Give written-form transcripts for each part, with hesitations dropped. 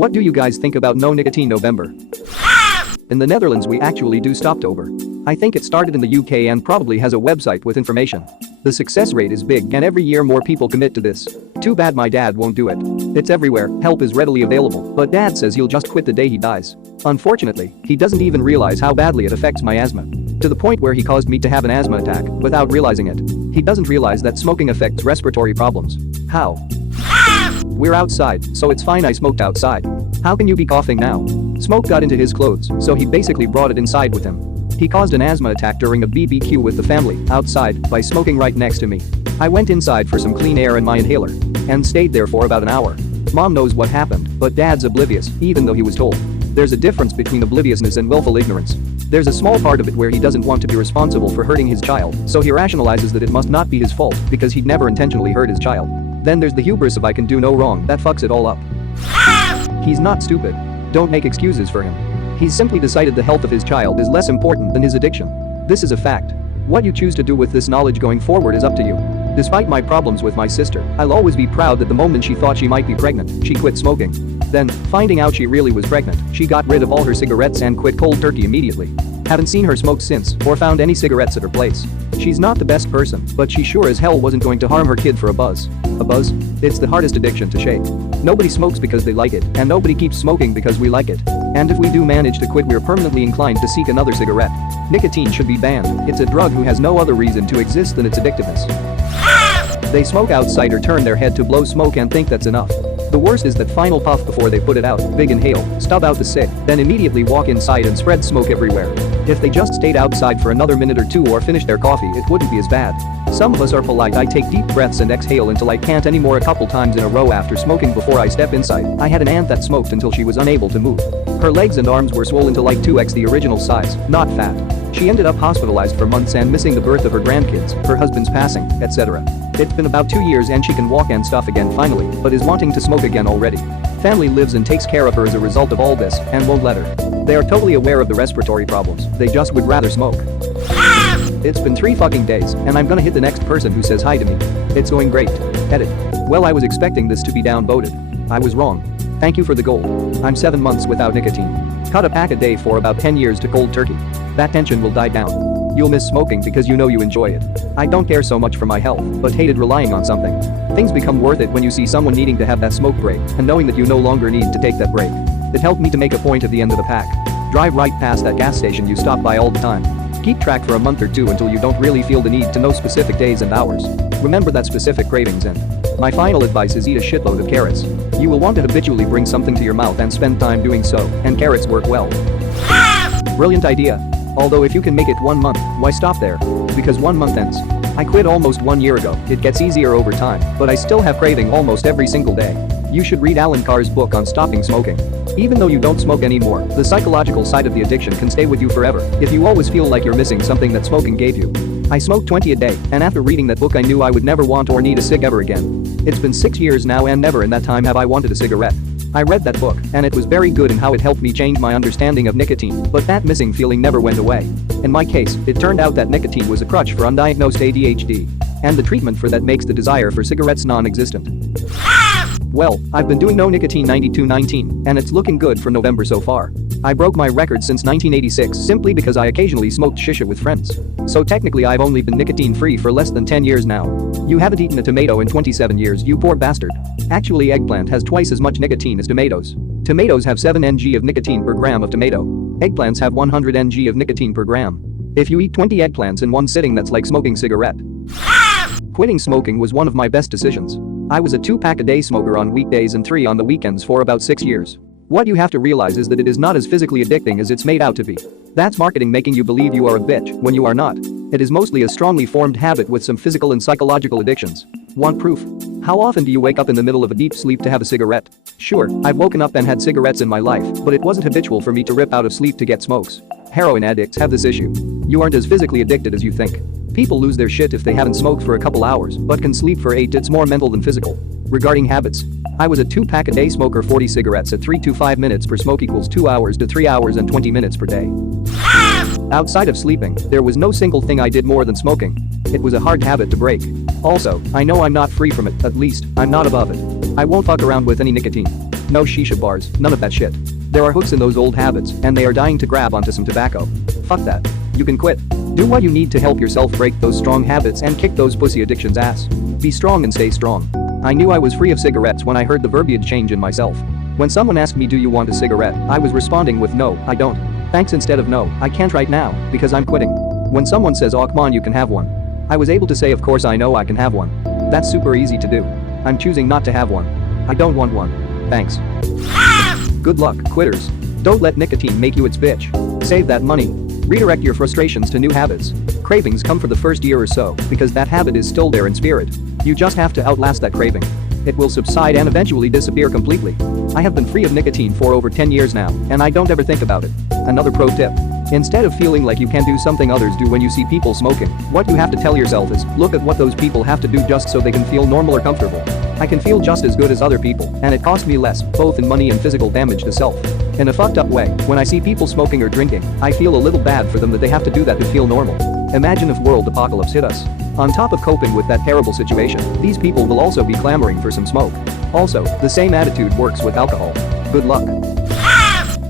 What do you guys think about No Nicotine November? In the Netherlands we actually do Stoptober. I think it started in the UK and probably has a website with information. The success rate is big and every year more people commit to this. Too bad my dad won't do it. It's everywhere, help is readily available, but dad says he'll just quit the day he dies. Unfortunately, he doesn't even realize how badly it affects my asthma. To the point where he caused me to have an asthma attack without realizing it. He doesn't realize that smoking affects respiratory problems. How? We're outside, so it's fine I smoked outside. How can you be coughing now? Smoke got into his clothes, so he basically brought it inside with him. He caused an asthma attack during a BBQ with the family, outside, by smoking right next to me. I went inside for some clean air and my inhaler. And stayed there for about an hour. Mom knows what happened, but dad's oblivious, even though he was told. There's a difference between obliviousness and willful ignorance. There's a small part of it where he doesn't want to be responsible for hurting his child, so he rationalizes that it must not be his fault because he'd never intentionally hurt his child. Then there's the hubris of I can do no wrong that fucks it all up. He's not stupid. Don't make excuses for him. He's simply decided the health of his child is less important than his addiction. This is a fact. What you choose to do with this knowledge going forward is up to you. Despite my problems with my sister, I'll always be proud that the moment she thought she might be pregnant, she quit smoking. Then, finding out she really was pregnant, she got rid of all her cigarettes and quit cold turkey immediately. Haven't seen her smoke since or found any cigarettes at her place. She's not the best person, but she sure as hell wasn't going to harm her kid for a buzz. A buzz? It's the hardest addiction to shake. Nobody smokes because they like it, and nobody keeps smoking because we like it. And if we do manage to quit, we're permanently inclined to seek another cigarette. Nicotine should be banned. It's a drug who has no other reason to exist than its addictiveness. They smoke outside or turn their head to blow smoke and think that's enough. The worst is that final puff before they put it out, big inhale, stub out the cig, then immediately walk inside and spread smoke everywhere. If they just stayed outside for another minute or two or finished their coffee, it wouldn't be as bad. Some of us are polite. I take deep breaths and exhale until I can't anymore a couple times in a row after smoking before I step inside. I had an aunt that smoked until she was unable to move. Her legs and arms were swollen to like 2x the original size, not fat. She ended up hospitalized for months and missing the birth of her grandkids, her husband's passing, etc. It's been about 2 years and she can walk and stuff again finally, but is wanting to smoke again already. Family lives and takes care of her as a result of all this and won't let her. They are totally aware of the respiratory problems, they just would rather smoke. It's been 3 fucking days, and I'm gonna hit the next person who says hi to me. It's going great. Edit. Well, I was expecting this to be downvoted. I was wrong. Thank you for the gold. I'm 7 months without nicotine. Cut a pack a day for about 10 years to cold turkey. That tension will die down. You'll miss smoking because you know you enjoy it. I don't care so much for my health, but hated relying on something. Things become worth it when you see someone needing to have that smoke break and knowing that you no longer need to take that break. It helped me to make a point at the end of the pack. Drive right past that gas station you stop by all the time. Keep track for a month or 2 until you don't really feel the need to know specific days and hours. Remember that specific cravings and my final advice is eat a shitload of carrots. You will want to habitually bring something to your mouth and spend time doing so, and carrots work well. Brilliant idea. Although if you can make it 1 month, why stop there? Because 1 month ends. I quit almost 1 year ago. It gets easier over time, but I still have craving almost every single day. You should read Alan Carr's book on stopping smoking. Even though you don't smoke anymore, the psychological side of the addiction can stay with you forever if you always feel like you're missing something that smoking gave you. I smoke 20 a day, and after reading that book I knew I would never want or need a cig ever again. It's been 6 years now and never in that time have I wanted a cigarette. I read that book, and it was very good in how it helped me change my understanding of nicotine, but that missing feeling never went away. In my case, it turned out that nicotine was a crutch for undiagnosed ADHD. And the treatment for that makes the desire for cigarettes non-existent. Well, I've been doing No Nicotine 9219, and it's looking good for November so far. I broke my record since 1986 simply because I occasionally smoked shisha with friends. So technically I've only been nicotine-free for less than 10 years now. You haven't eaten a tomato in 27 years, you poor bastard. Actually, eggplant has twice as much nicotine as tomatoes. Tomatoes have 7 ng of nicotine per gram of tomato. Eggplants have 100 ng of nicotine per gram. If you eat 20 eggplants in one sitting, that's like smoking cigarette. Quitting smoking was one of my best decisions. I was a 2-pack a day smoker on weekdays and 3 on the weekends for about 6 years. What you have to realize is that it is not as physically addicting as it's made out to be. That's marketing making you believe you are a bitch when you are not. It is mostly a strongly formed habit with some physical and psychological addictions. Want proof? How often do you wake up in the middle of a deep sleep to have a cigarette? Sure, I've woken up and had cigarettes in my life, but it wasn't habitual for me to rip out of sleep to get smokes. Heroin addicts have this issue. You aren't as physically addicted as you think. People lose their shit if they haven't smoked for a couple hours, but can sleep for 8. It's more mental than physical. Regarding habits, I was a 2-pack a day smoker. 40 cigarettes at 3 to 5 minutes per smoke equals 2 hours to 3 hours and 20 minutes per day. Outside of sleeping, there was no single thing I did more than smoking. It was a hard habit to break. Also, I know I'm not free from it, at least, I'm not above it. I won't fuck around with any nicotine. no shisha bars, none of that shit. There are hooks in those old habits, and they are dying to grab onto some tobacco. Fuck that. You can quit. Do what you need to help yourself break those strong habits and kick those pussy addictions ass. Be strong and stay strong. I knew I was free of cigarettes when I heard the verbiage change in myself. When someone asked me, do you want a cigarette, I was responding with no, I don't. Thanks instead of no, I can't right now, because I'm quitting. When someone says, oh come on, you can have one, I was able to say, of course I know I can have one. That's super easy to do. I'm choosing not to have one. I don't want one. Thanks. Good luck, quitters. Don't let nicotine make you its bitch. Save that money. Redirect your frustrations to new habits. Cravings come for the first year or so, because that habit is still there in spirit. You just have to outlast that craving. It will subside and eventually disappear completely. I have been free of nicotine for over 10 years now, and I don't ever think about it. Another pro tip. Instead of feeling like you can do something others do when you see people smoking, what you have to tell yourself is, look at what those people have to do just so they can feel normal or comfortable. I can feel just as good as other people, and it costs me less, both in money and physical damage to self. In a fucked up way, when I see people smoking or drinking, I feel a little bad for them that they have to do that to feel normal. Imagine if world apocalypse hit us. On top of coping with that terrible situation, these people will also be clamoring for some smoke. Also, the same attitude works with alcohol. Good luck.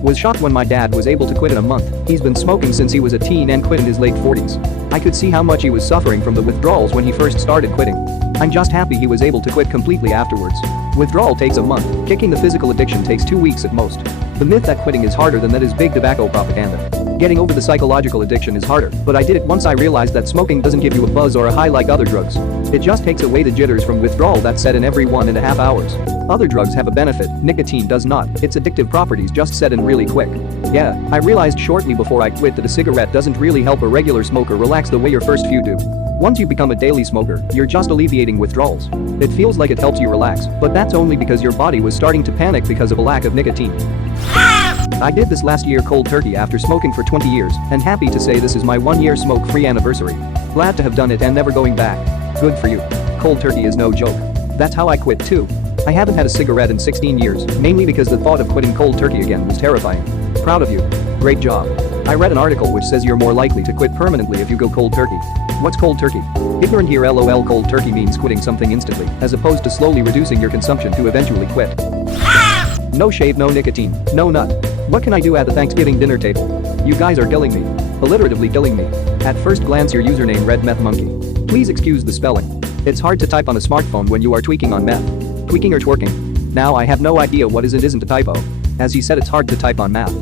Was shocked when my dad was able to quit in a month. He's been smoking since he was a teen and quit in his late 40s. I could see how much he was suffering from the withdrawals when he first started quitting. I'm just happy he was able to quit completely afterwards. Withdrawal takes a month, kicking the physical addiction takes 2 weeks at most. The myth that quitting is harder than that is big tobacco propaganda. Getting over the psychological addiction is harder, but I did it once I realized that smoking doesn't give you a buzz or a high like other drugs. It just takes away the jitters from withdrawal that set in every 1.5 hours. Other drugs have a benefit, nicotine does not. Its addictive properties just set in really quick. Yeah, I realized shortly before I quit that a cigarette doesn't really help a regular smoker relax the way your first few do. Once you become a daily smoker, you're just alleviating withdrawals. It feels like it helps you relax, but that's only because your body was starting to panic because of a lack of nicotine. I did this last year cold turkey after smoking for 20 years, and happy to say this is my 1-year smoke-free anniversary. Glad to have done it and never going back. Good for you. Cold turkey is no joke. That's how I quit too. I haven't had a cigarette in 16 years, mainly because the thought of quitting cold turkey again was terrifying. Proud of you. Great job. I read an article which says you're more likely to quit permanently if you go cold turkey. What's cold turkey? Ignorant here, lol. Cold turkey means quitting something instantly, as opposed to slowly reducing your consumption to eventually quit. No shave, no nicotine, no nut. What can I do at the Thanksgiving dinner table? You guys are killing me. Alliteratively killing me. At first glance your username read meth monkey. Please excuse the spelling. It's hard to type on a smartphone when you are tweaking on meth. Tweaking or twerking? Now I have no idea what is and isn't a typo. As he said, it's hard to type on math.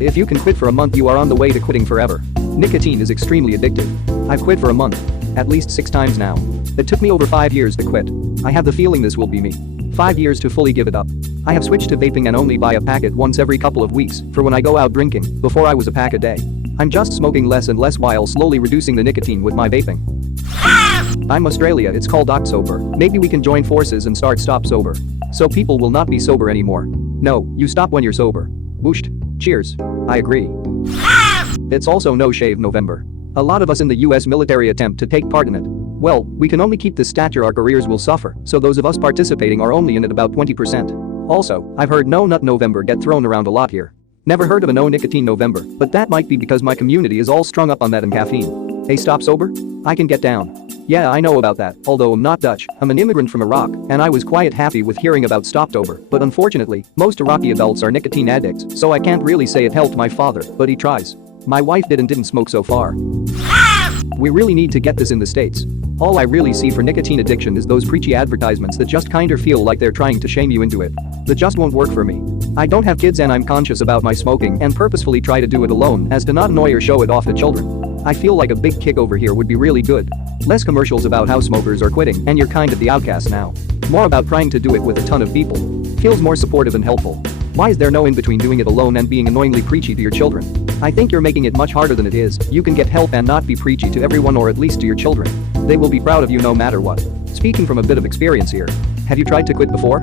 If you can quit for a month, you are on the way to quitting forever. Nicotine is extremely addictive. I've quit for a month. At least 6 times now. It took me over 5 years to quit. I have the feeling this will be me. 5 years to fully give it up. I have switched to vaping and only buy a packet once every couple of weeks for when I go out drinking. Before I was a pack a day. I'm just smoking less and less while slowly reducing the nicotine with my vaping. I'm Australia, it's called October. Maybe we can join forces and start Stop Sober. So people will not be sober anymore. No, you stop when you're sober. Whooshed. Cheers. I agree. It's also No Shave November. A lot of us in the US military attempt to take part in it. Well, we can only keep this stature, our careers will suffer, so those of us participating are only in it about 20%. Also, I've heard No Nut November get thrown around a lot here. Never heard of a No Nicotine November, but that might be because my community is all strung up on that and caffeine. Hey, Stop Sober? I can get down. Yeah, I know about that, although I'm not Dutch, I'm an immigrant from Iraq, and I was quite happy with hearing about Stop Sober, but unfortunately, most Iraqi adults are nicotine addicts, so I can't really say it helped my father, but he tries. My wife didn't smoke so far. We really need to get this in the States. All I really see for nicotine addiction is those preachy advertisements that just kinda feel like they're trying to shame you into it. That just won't work for me. I don't have kids and I'm conscious about my smoking and purposefully try to do it alone as to not annoy or show it off to children. I feel like a big kick over here would be really good. Less commercials about how smokers are quitting and you're kind of the outcast now. More about trying to do it with a ton of people. Feels more supportive and helpful. Why is there no in between doing it alone and being annoyingly preachy to your children? I think you're making it much harder than it is. You can get help and not be preachy to everyone or at least to your children. They will be proud of you no matter what. Speaking from a bit of experience here. Have you tried to quit before?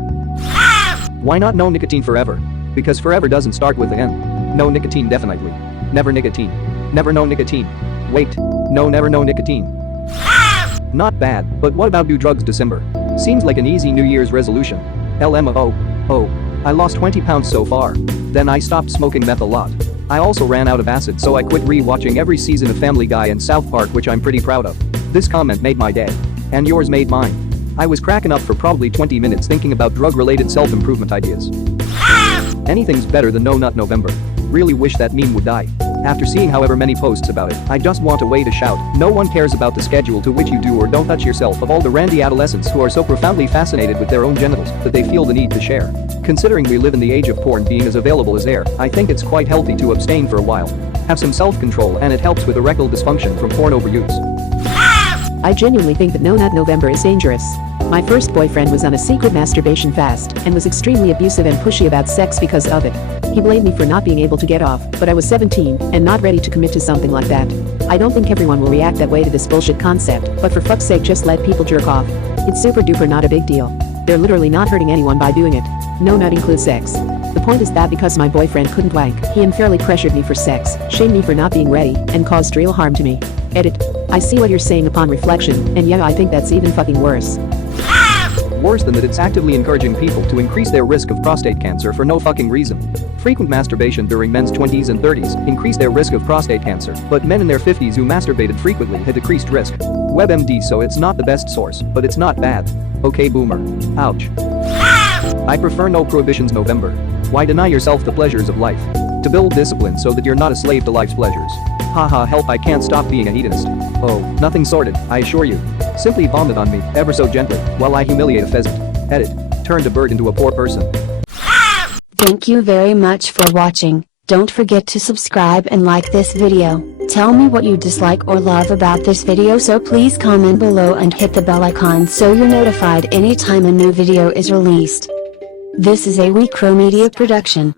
Why not no nicotine forever? Because forever doesn't start with an N. No nicotine definitely. Never nicotine. Never no nicotine. Wait. No never no nicotine. Not bad, but what about do drugs December? Seems like an easy New Year's resolution. LMAO. Oh. I lost 20 pounds so far. Then I stopped smoking meth a lot. I also ran out of acid, so I quit re-watching every season of Family Guy and South Park, which I'm pretty proud of. This comment made my day. And yours made mine. I was cracking up for probably 20 minutes thinking about drug-related self-improvement ideas. Anything's better than No Nut November. Really wish that meme would die. After seeing however many posts about it, I just want a way to shout, no one cares about the schedule to which you do or don't touch yourself of all the randy adolescents who are so profoundly fascinated with their own genitals that they feel the need to share. Considering we live in the age of porn being as available as air, I think it's quite healthy to abstain for a while. Have some self-control and it helps with erectile dysfunction from porn overuse. I genuinely think that No Nut November is dangerous. My first boyfriend was on a secret masturbation fast and was extremely abusive and pushy about sex because of it. He blamed me for not being able to get off, but I was 17 and not ready to commit to something like that. I don't think everyone will react that way to this bullshit concept, but for fuck's sake just let people jerk off. It's super duper not a big deal. They're literally not hurting anyone by doing it. No nut includes sex. The point is that because my boyfriend couldn't wank, he unfairly pressured me for sex, shamed me for not being ready, and caused real harm to me. Edit. I see what you're saying upon reflection, and yeah, I think that's even fucking worse. Worse than that, it's actively encouraging people to increase their risk of prostate cancer for no fucking reason. Frequent masturbation during men's 20s and 30s increased their risk of prostate cancer, but men in their 50s who masturbated frequently had decreased risk. WebMD, so it's not the best source, but it's not bad. Okay boomer. Ouch. I prefer No Prohibitions November. Why deny yourself the pleasures of life? To build discipline so that you're not a slave to life's pleasures. Haha, help, I can't stop being a hedonist. Oh, nothing sordid, I assure you. Simply vomit on me, ever so gently, while I humiliate a pheasant. Edit. Turned a bird into a poor person. Thank you very much for watching. Don't forget to subscribe and like this video. Tell me what you dislike or love about this video, so please comment below and hit the bell icon so you're notified anytime a new video is released. This is a WeCrow Media production.